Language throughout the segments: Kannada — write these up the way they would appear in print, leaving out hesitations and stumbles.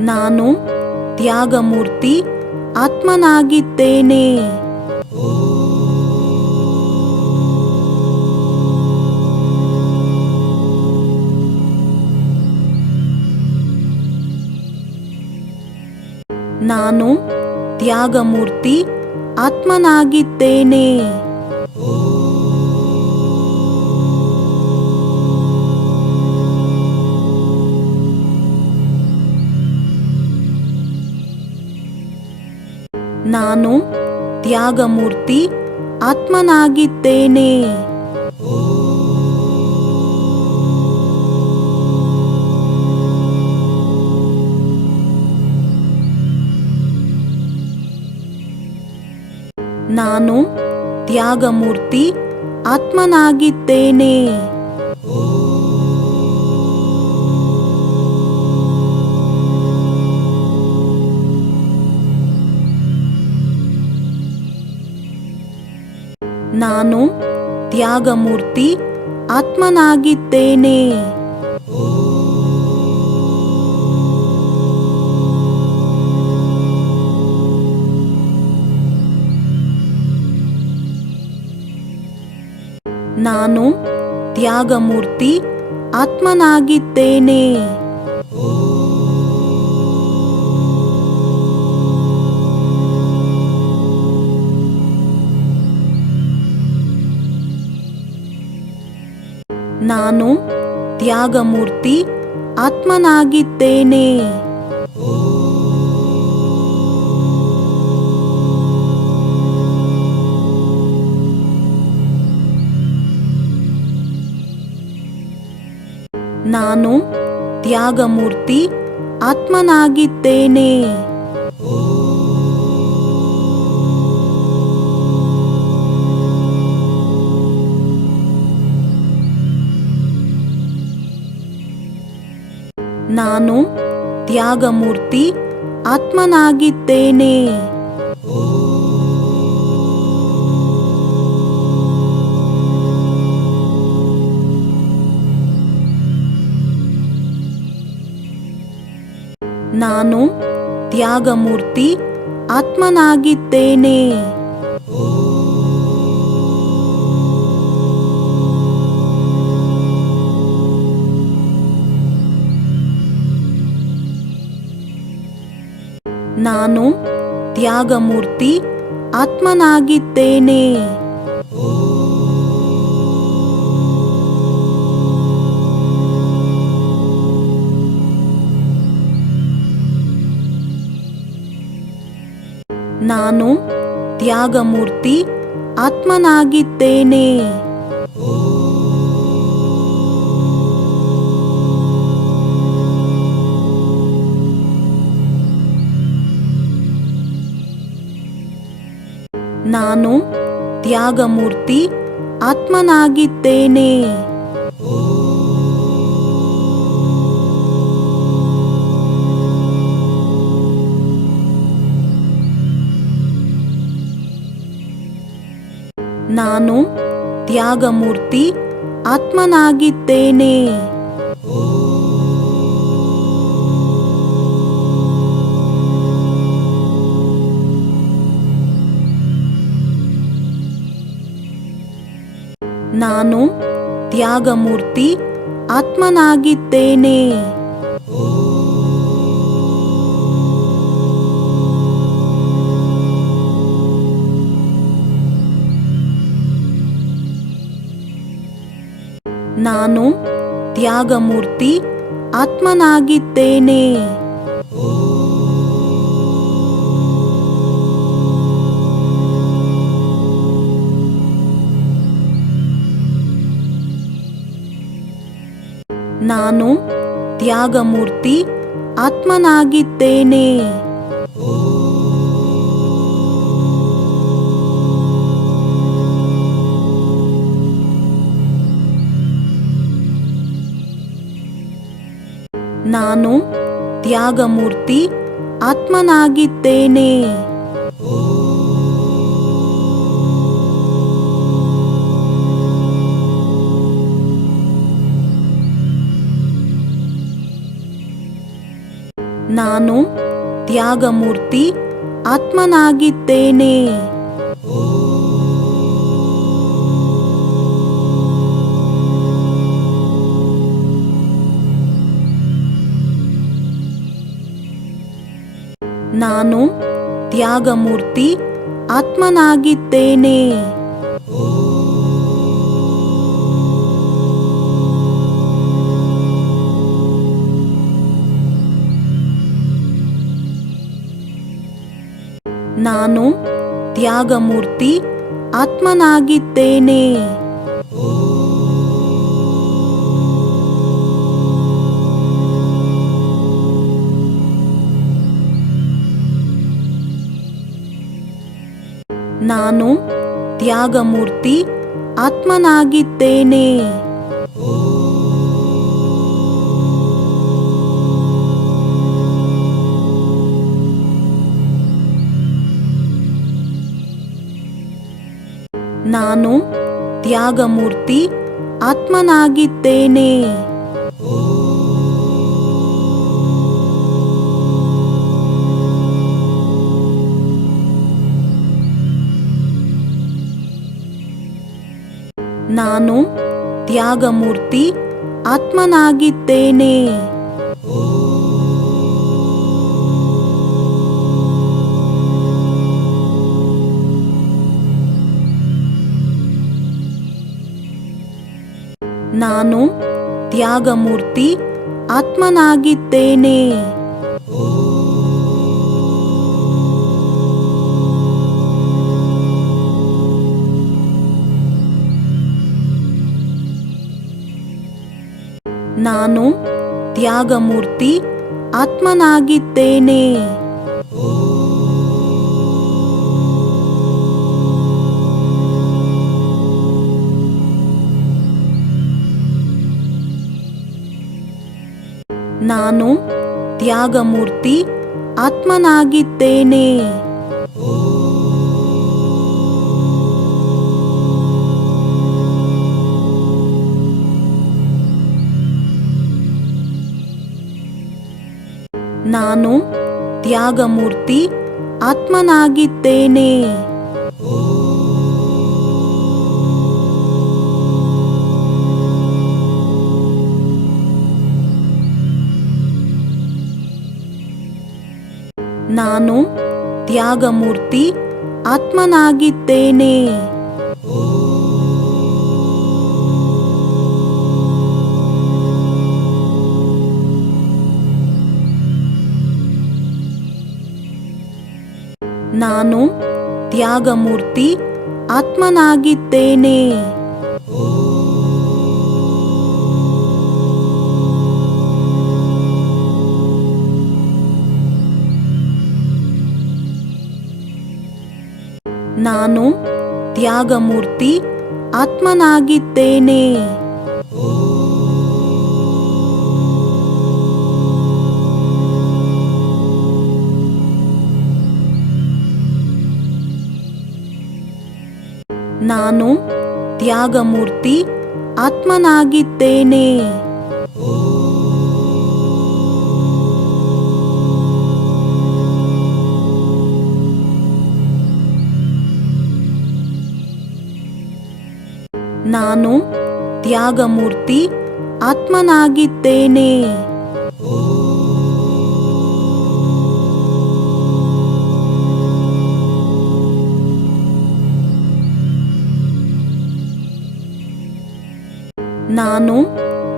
ನಾನು ತ್ಯಾಗಮೂರ್ತಿ ಆತ್ಮನಾಗಿದ್ದೇನೆ. ನಾನು ತ್ಯಾಗಮೂರ್ತಿ ಆತ್ಮನಾಗಿದ್ದೇನೆ. ನಾನು ತ್ಯಾಗಮೂರ್ತಿ ಆತ್ಮನಾಗಿದ್ದೇನೆ. ನಾನು ತ್ಯಾಗಮೂರ್ತಿ ಆತ್ಮನಾಗಿದ್ದೇನೆ. ನಾನು ತ್ಯಾಗಮೂರ್ತಿ ಆತ್ಮನಾಗಿದ್ದೇನೆ. ನಾನು ತ್ಯಾಗಮೂರ್ತಿ ಆತ್ಮನಾಗಿದ್ದೇನೆ. ನಾನು ತ್ಯಾಗಮೂರ್ತಿ ಆತ್ಮನಾಗಿದ್ದೇನೆ. ನಾನು ತ್ಯಾಗಮೂರ್ತಿ ಆತ್ಮನಾಗಿದ್ದೇನೆ. ನಾನು ತ್ಯಾಗಮೂರ್ತಿ ಆತ್ಮನಾಗಿದ್ದೇನೆ. ನಾನು ತ್ಯಾಗಮೂರ್ತಿ ಆತ್ಮನಾಗಿದ್ದೇನೆ. ನಾನು ತ್ಯಾಗಮೂರ್ತಿ ಆತ್ಮನಾಗಿದ್ದೇನೆ. ನಾನು ತ್ಯಾಗಮೂರ್ತಿ ಆತ್ಮನಾಗಿದ್ದೇನೆ. ನಾನು ತ್ಯಾಗಮೂರ್ತಿ ಆತ್ಮನಾಗಿದ್ದೇನೆ. ನಾನು ತ್ಯಾಗಮೂರ್ತಿ ಆತ್ಮನಾಗಿದ್ದೇನೆ. ನಾನು ತ್ಯಾಗಮೂರ್ತಿ ಆತ್ಮನಾಗಿದ್ದೇನೆ. ನಾನು ತ್ಯಾಗಮೂರ್ತಿ ಆತ್ಮನಾಗಿದ್ದೇನೆ. ನಾನು ತ್ಯಾಗಮೂರ್ತಿ ಆತ್ಮನಾಗಿದ್ದೇನೆ. ನಾನು ತ್ಯಾಗಮೂರ್ತಿ ಆತ್ಮನಾಗಿದ್ದೇನೆ. ನಾನು ತ್ಯಾಗಮೂರ್ತಿ ಆತ್ಮನಾಗಿದ್ದೇನೆ. ನಾನು ತ್ಯಾಗಮೂರ್ತಿ ಆತ್ಮನಾಗಿದ್ದೇನೆ. ನಾನು ತ್ಯಾಗಮೂರ್ತಿ ಆತ್ಮನಾಗಿದ್ದೇನೆ. ನಾನು ತ್ಯಾಗಮೂರ್ತಿ ಆತ್ಮನಾಗಿದ್ದೇನೆ. ನಾನು ತ್ಯಾಗಮೂರ್ತಿ ಆತ್ಮನಾಗಿದ್ದೇನೆ. ನಾನು ತ್ಯಾಗಮೂರ್ತಿ ಆತ್ಮನಾಗಿದ್ದೇನೆ. ನಾನು ತ್ಯಾಗಮೂರ್ತಿ ಆತ್ಮನಾಗಿದ್ದೇನೆ. ನಾನು ತ್ಯಾಗಮೂರ್ತಿ ಆತ್ಮನಾಗಿದ್ದೇನೆ. ನಾನು ತ್ಯಾಗಮೂರ್ತಿ ಆತ್ಮನಾಗಿದ್ದೇನೆ. ನಾನು ತ್ಯಾಗಮೂರ್ತಿ ಆತ್ಮನಾಗಿದ್ದೇನೆ. ನಾನು ತ್ಯಾಗಮೂರ್ತಿ ಆತ್ಮನಾಗಿದ್ದೇನೆ. ನಾನು ತ್ಯಾಗಮೂರ್ತಿ ಆತ್ಮನಾಗಿದ್ದೇನೆ. ನಾನು ತ್ಯಾಗಮೂರ್ತಿ ಆತ್ಮನಾಗಿದ್ದೇನೆ. ನಾನು ತ್ಯಾಗಮೂರ್ತಿ ಆತ್ಮನಾಗಿದ್ದೇನೆ. ನಾನು ತ್ಯಾಗಮೂರ್ತಿ ಆತ್ಮನಾಗಿದ್ದೇನೆ. ನಾನು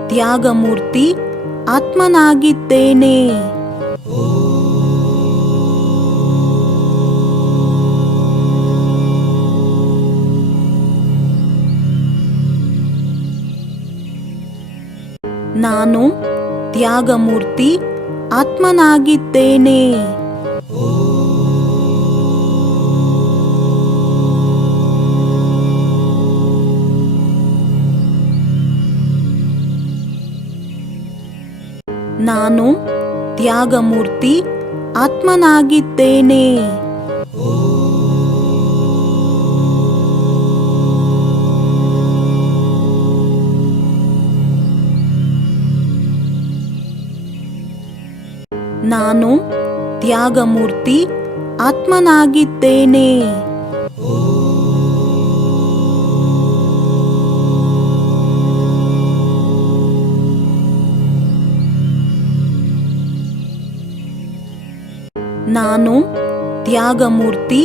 ತ್ಯಾಗಮೂರ್ತಿ ಆತ್ಮನಾಗಿದ್ದೇನೆ. ನಾನು ತ್ಯಾಗಮೂರ್ತಿ ಆತ್ಮನಾಗಿದ್ದೇನೆ. ನಾನು ತ್ಯಾಗಮೂರ್ತಿ ಆತ್ಮನಾಗಿದ್ದೇನೆ. ನಾನು ತ್ಯಾಗಮೂರ್ತಿ ಆತ್ಮನಾಗಿದ್ದೇನೆ. ನಾನು ತ್ಯಾಗಮೂರ್ತಿ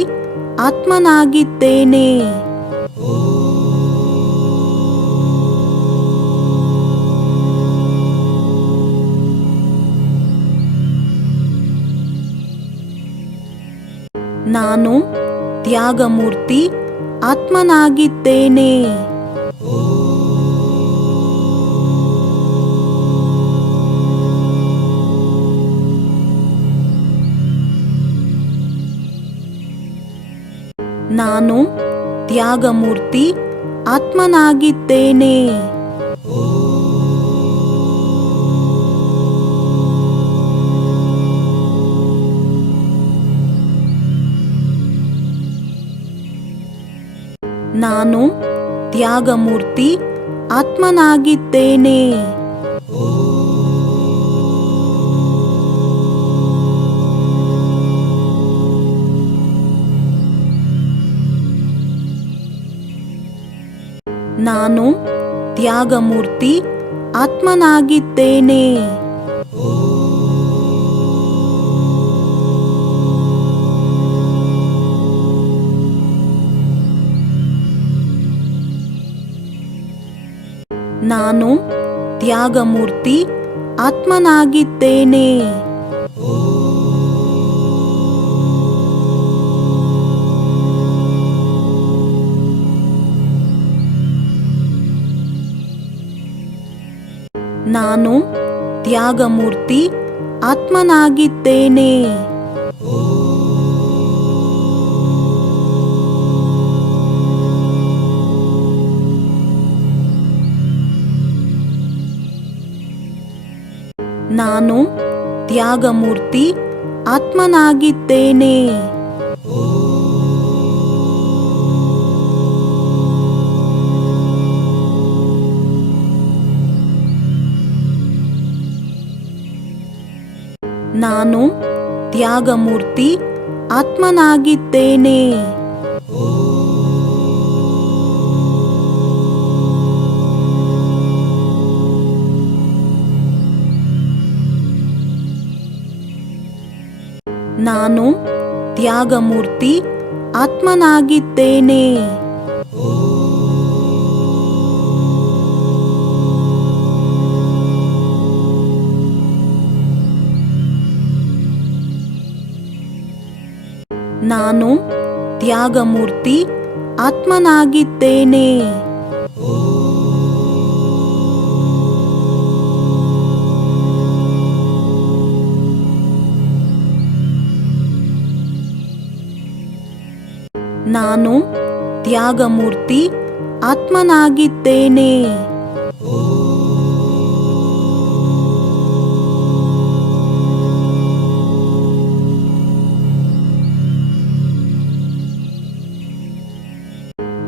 ಆತ್ಮನಾಗಿದ್ದೇನೆ. ನಾನು ತ್ಯಾಗಮೂರ್ತಿ ಆತ್ಮನಾಗಿದ್ದೇನೆ. ನಾನು ತ್ಯಾಗಮೂರ್ತಿ ಆತ್ಮನಾಗಿದ್ದೇನೆ. ನಾನು ತ್ಯಾಗಮೂರ್ತಿ ಆತ್ಮನಾಗಿದ್ದೇನೆ. ನಾನು ತ್ಯಾಗಮೂರ್ತಿ ಆತ್ಮನಾಗಿದ್ದೇನೆ. ನಾನು ತ್ಯಾಗಮೂರ್ತಿ ಆತ್ಮನಾಗಿದ್ದೇನೆ. ನಾನು ತ್ಯಾಗಮೂರ್ತಿ ಆತ್ಮನಾಗಿದ್ದೇನೆ. ನಾನು ತ್ಯಾಗಮೂರ್ತಿ ಆತ್ಮನಾಗಿದ್ದೇನೆ. ನಾನು ತ್ಯಾಗಮೂರ್ತಿ ಆತ್ಮನಾಗಿದ್ದೇನೆ. ನಾನು ತ್ಯಾಗಮೂರ್ತಿ ಆತ್ಮನಾಗಿದ್ದೇನೆ. ನಾನು ತ್ಯಾಗಮೂರ್ತಿ ಆತ್ಮನಾಗಿದ್ದೇನೆ. ನಾನು ತ್ಯಾಗಮೂರ್ತಿ ಆತ್ಮನಾಗಿದ್ದೇನೆ.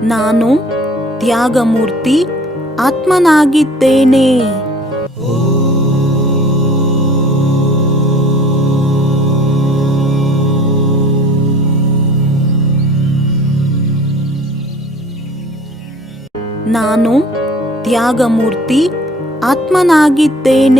ನಾನು ತ್ಯಾಗಮೂರ್ತಿ ಆತ್ಮನಾಗಿದ್ದೇನೆ. ನಾನು ತ್ಯಾಗಮೂರ್ತಿ ಆತ್ಮನಾಗಿದ್ದೇನೆ.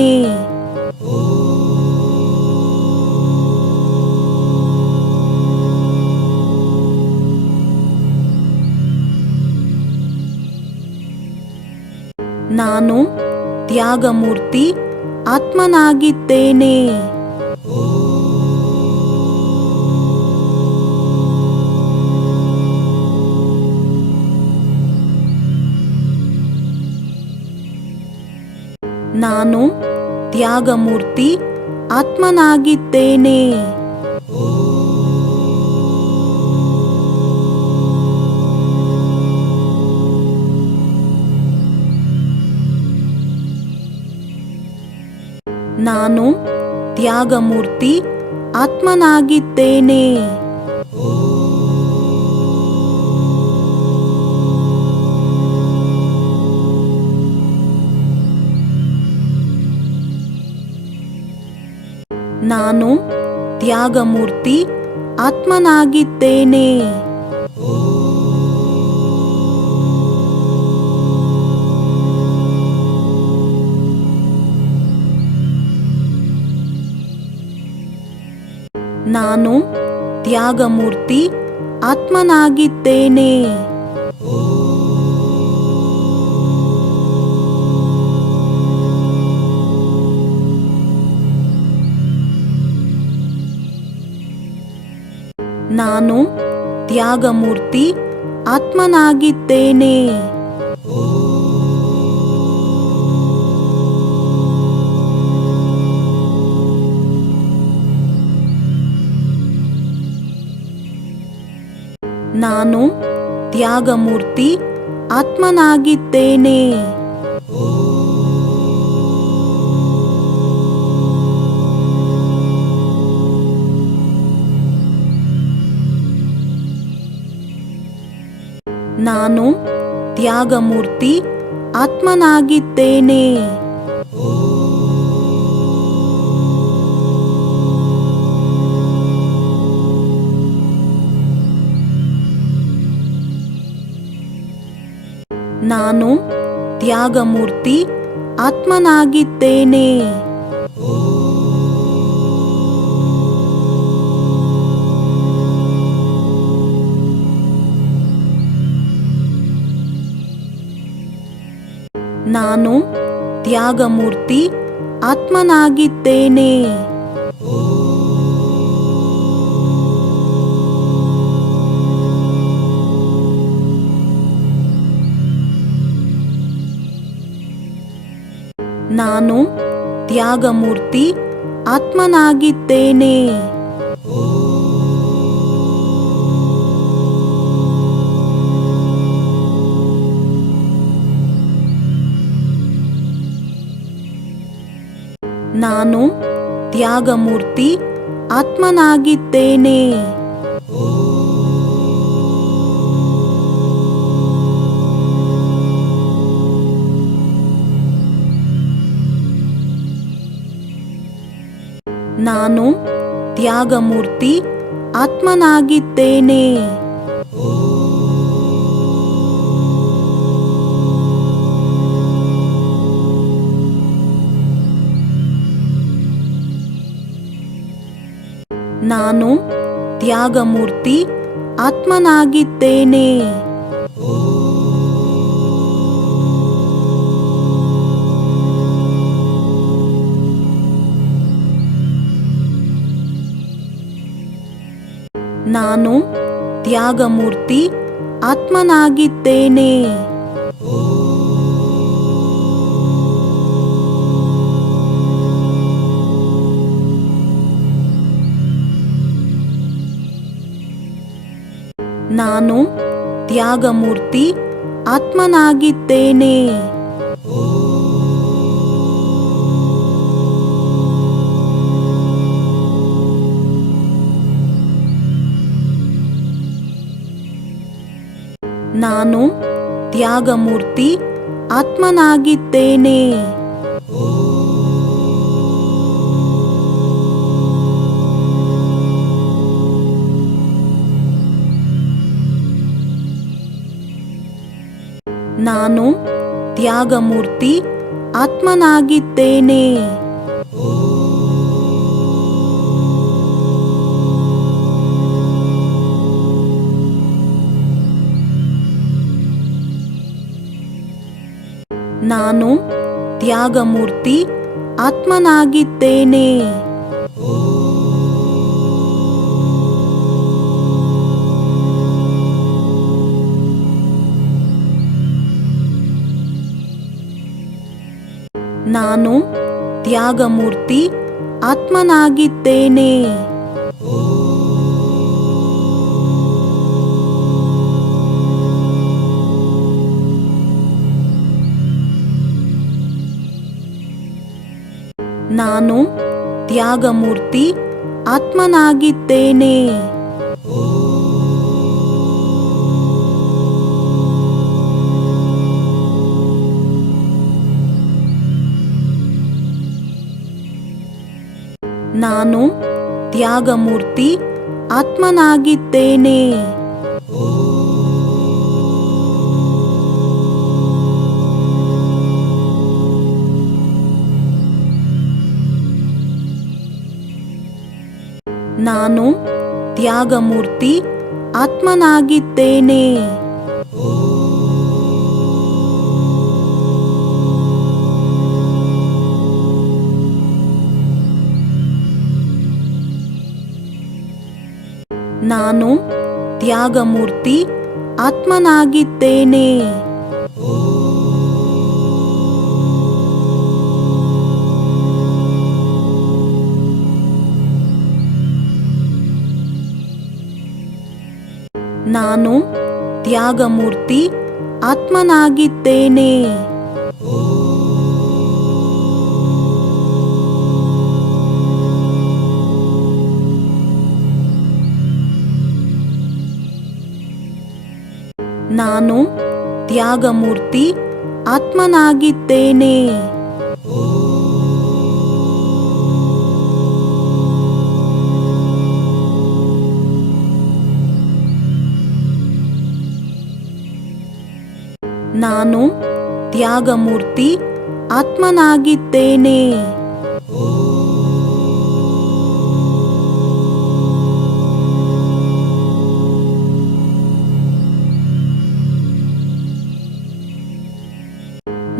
ನಾನು ತ್ಯಾಗಮೂರ್ತಿ ಆತ್ಮನಾಗಿದ್ದೇನೆ. ನಾನು ತ್ಯಾಗಮೂರ್ತಿ ಆತ್ಮನಾಗಿದ್ದೇನೆ. ನಾನು ತ್ಯಾಗಮೂರ್ತಿ ಆತ್ಮನಾಗಿದ್ದೇನೆ. ನಾನು ತ್ಯಾಗಮೂರ್ತಿ ಆತ್ಮನಾಗಿದ್ದೇನೆ. ನಾನು ತ್ಯಾಗಮೂರ್ತಿ ಆತ್ಮನಾಗಿದ್ದೇನೆ. ನಾನು ತ್ಯಾಗಮೂರ್ತಿ ಆತ್ಮನಾಗಿದ್ದೇನೆ. ನಾನು ತ್ಯಾಗಮೂರ್ತಿ ಆತ್ಮನಾಗಿದ್ದೇನೆ. ನಾನು ತ್ಯಾಗಮೂರ್ತಿ ಆತ್ಮನಾಗಿದ್ದೇನೆ. ನಾನು ತ್ಯಾಗಮೂರ್ತಿ ಆತ್ಮನಾಗಿದ್ದೇನೆ. ನಾನು ತ್ಯಾಗಮೂರ್ತಿ ಆತ್ಮನಾಗಿದ್ದೇನೆ. ನಾನು ತ್ಯಾಗಮೂರ್ತಿ ಆತ್ಮನಾಗಿದ್ದೇನೆ. ನಾನು ತ್ಯಾಗಮೂರ್ತಿ ಆತ್ಮನಾಗಿದ್ದೇನೆ. ನಾನು ತ್ಯಾಗಮೂರ್ತಿ ಆತ್ಮನಾಗಿದ್ದೇನೆ. ನಾನು ತ್ಯಾಗಮೂರ್ತಿ ಆತ್ಮನಾಗಿದ್ದೇನೆ. ನಾನು ತ್ಯಾಗಮೂರ್ತಿ ಆತ್ಮನಾಗಿದ್ದೇನೆ. ನಾನು ತ್ಯಾಗಮೂರ್ತಿ ಆತ್ಮನಾಗಿದ್ದೇನೆ. ನಾನು ತ್ಯಾಗಮೂರ್ತಿ ಆತ್ಮನಾಗಿದ್ದೇನೆ. ನಾನು ತ್ಯಾಗಮೂರ್ತಿ ಆತ್ಮನಾಗಿದ್ದೇನೆ. ನಾನು ತ್ಯಾಗಮೂರ್ತಿ ಆತ್ಮನಾಗಿದ್ದೇನೆ. ನಾನು ತ್ಯಾಗಮೂರ್ತಿ ಆತ್ಮನಾಗಿದ್ದೇನೆ. ನಾನು ತ್ಯಾಗಮೂರ್ತಿ ಆತ್ಮನಾಗಿದ್ದೇನೆ. ನಾನು ತ್ಯಾಗಮೂರ್ತಿ ಆತ್ಮನಾಗಿದ್ದೇನೆ. ನಾನು ತ್ಯಾಗಮೂರ್ತಿ ಆತ್ಮನಾಗಿದ್ದೇನೆ. ನಾನು ತ್ಯಾಗಮೂರ್ತಿ ಆತ್ಮನಾಗಿದ್ದೇನೆ. ನಾನು ತ್ಯಾಗಮೂರ್ತಿ ಆತ್ಮನಾಗಿದ್ದೇನೆ. ನಾನು ತ್ಯಾಗಮೂರ್ತಿ ಆತ್ಮನಾಗಿದ್ದೇನೆ. ನಾನು ತ್ಯಾಗಮೂರ್ತಿ ಆತ್ಮನಾಗಿದ್ದೇನೆ.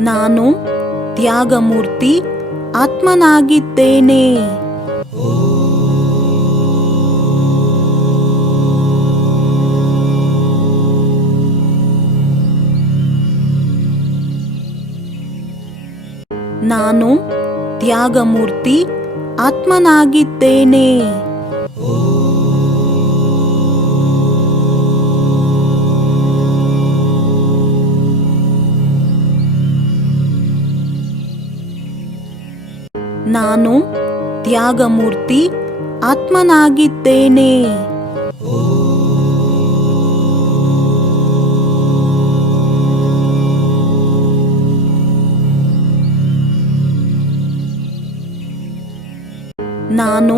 ನಾನು ತ್ಯಾಗಮೂರ್ತಿ ಆತ್ಮನಾಗಿದ್ದೇನೆ. ನಾನು ತ್ಯಾಗಮೂರ್ತಿ ಆತ್ಮನಾಗಿದ್ದೇನೆ. ನಾನು ತ್ಯಾಗಮೂರ್ತಿ ಆತ್ಮನಾಗಿದ್ದೇನೆ. ನಾನು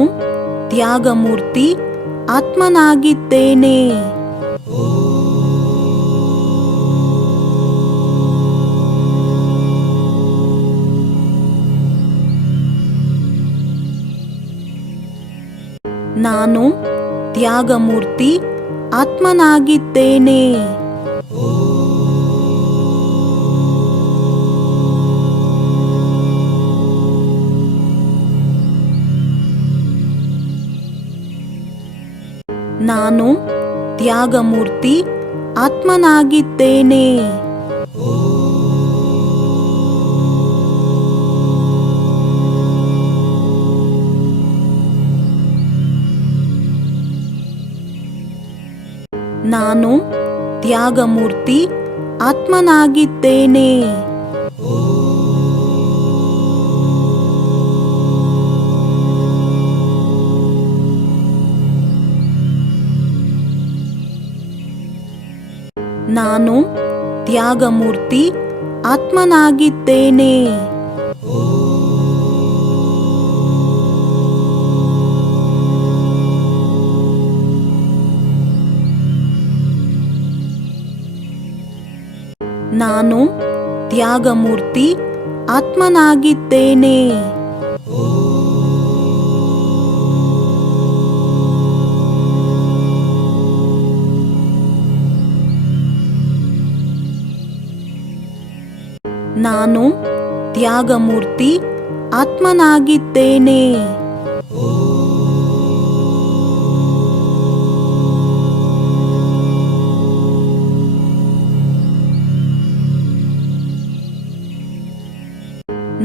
ತ್ಯಾಗಮೂರ್ತಿ ಆತ್ಮನಾಗಿದ್ದೇನೆ. ನಾನು ತ್ಯಾಗಮೂರ್ತಿ ಆತ್ಮನಾಗಿದ್ದೇನೆ. ನಾನು ತ್ಯಾಗಮೂರ್ತಿ ಆತ್ಮನಾಗಿದ್ದೇನೆ. ನಾನು ತ್ಯಾಗಮೂರ್ತಿ ಆತ್ಮನಾಗಿದ್ದೇನೆ. ನಾನು ತ್ಯಾಗಮೂರ್ತಿ ಆತ್ಮನಾಗಿದ್ದೇನೆ. ನಾನು ತ್ಯಾಗಮೂರ್ತಿ ಆತ್ಮನಾಗಿದ್ದೇನೆ. ನಾನು ತ್ಯಾಗಮೂರ್ತಿ ಆತ್ಮನಾಗಿದ್ದೇನೆ.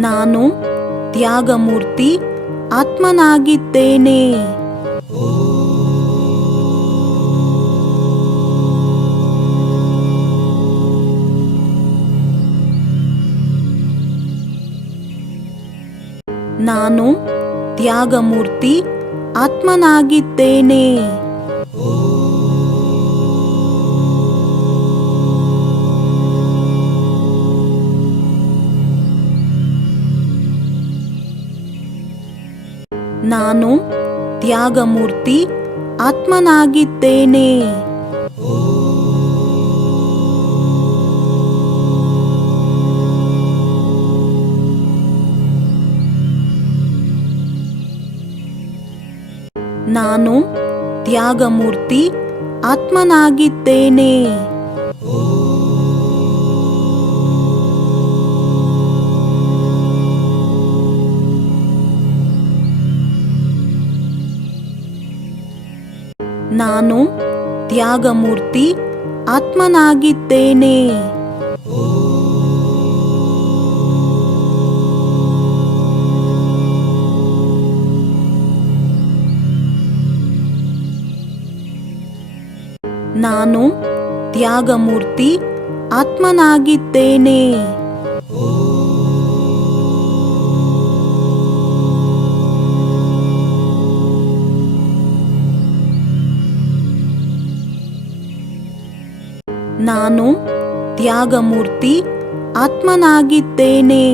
ನಾನು ತ್ಯಾಗಮೂರ್ತಿ ಆತ್ಮನಾಗಿದ್ದೇನೆ. ನಾನು ತ್ಯಾಗಮೂರ್ತಿ ಆತ್ಮನಾಗಿದ್ದೇನೆ. ನಾನು ತ್ಯಾಗಮೂರ್ತಿ ಆತ್ಮನಾಗಿದ್ದೇನೆ. ನಾನು ತ್ಯಾಗಮೂರ್ತಿ ಆತ್ಮನಾಗಿದ್ದೇನೆ. ನಾನು ತ್ಯಾಗಮೂರ್ತಿ ಆತ್ಮನಾಗಿದ್ದೇನೆ. ನಾನು ತ್ಯಾಗಮೂರ್ತಿ ಆತ್ಮನಾಗಿದ್ದೇನೆ. ನಾನು ತ್ಯಾಗಮೂರ್ತಿ ಆತ್ಮನಾಗಿದ್ದೇನೆ.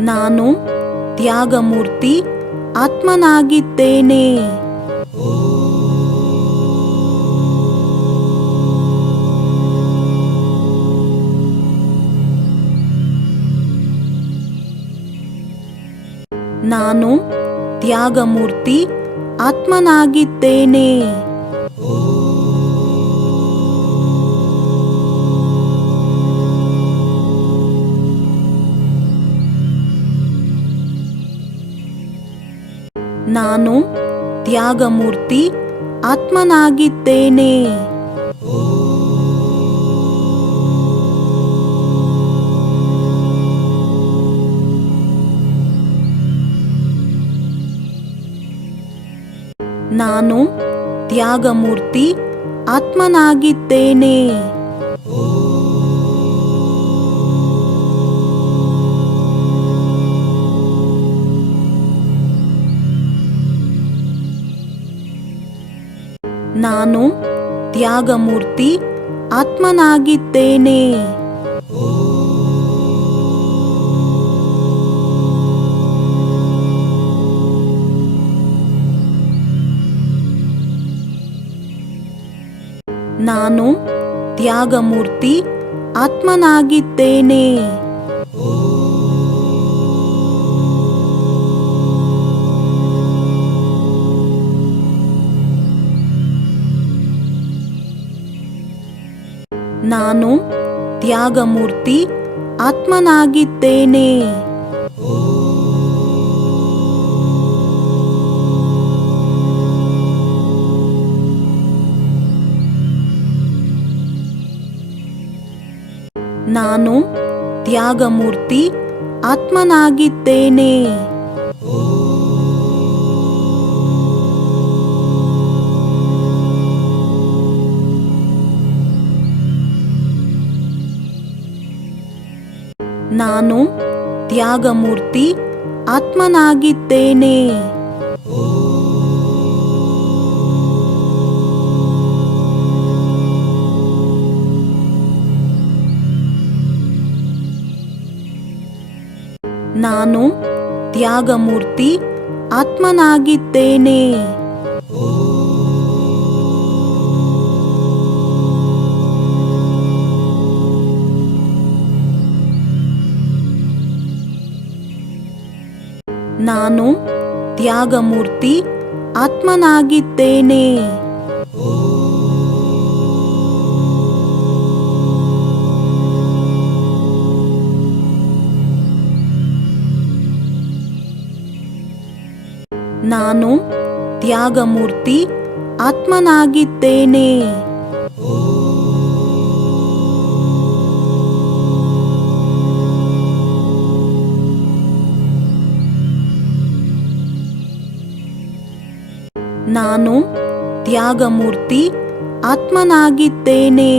ನಾನು ತ್ಯಾಗಮೂರ್ತಿ ಆತ್ಮನಾಗಿದ್ದೇನೆ. ನಾನು ತ್ಯಾಗಮೂರ್ತಿ ಆತ್ಮನಾಗಿದ್ದೇನೆ. ನಾನು ತ್ಯಾಗಮೂರ್ತಿ ಆತ್ಮನಾಗಿದ್ದೇನೆ. ನಾನು ತ್ಯಾಗಮೂರ್ತಿ ಆತ್ಮನಾಗಿದ್ದೇನೆ. ನಾನು ತ್ಯಾಗಮೂರ್ತಿ ಆತ್ಮನಾಗಿದ್ದೇನೆ. ನಾನು ತ್ಯಾಗಮೂರ್ತಿ ಆತ್ಮನಾಗಿದ್ದೇನೆ. ನಾನು ತ್ಯಾಗಮೂರ್ತಿ ಆತ್ಮನಾಗಿದ್ದೇನೆ. ನಾನು ತ್ಯಾಗಮೂರ್ತಿ ಆತ್ಮನಾಗಿದ್ದೇನೆ. ನಾನು ತ್ಯಾಗಮೂರ್ತಿ ಆತ್ಮನಾಗಿದ್ದೇನೆ. ನಾನು ತ್ಯಾಗಮೂರ್ತಿ ಆತ್ಮನಾಗಿದ್ದೇನೆ. ನಾನು ತ್ಯಾಗಮೂರ್ತಿ ಆತ್ಮನಾಗಿದ್ದೇನೆ. ನಾನು ತ್ಯಾಗಮೂರ್ತಿ ಆತ್ಮನಾಗಿದ್ದೇನೆ. ನಾನು ತ್ಯಾಗಮೂರ್ತಿ ಆತ್ಮನಾಗಿದ್ದೇನೆ.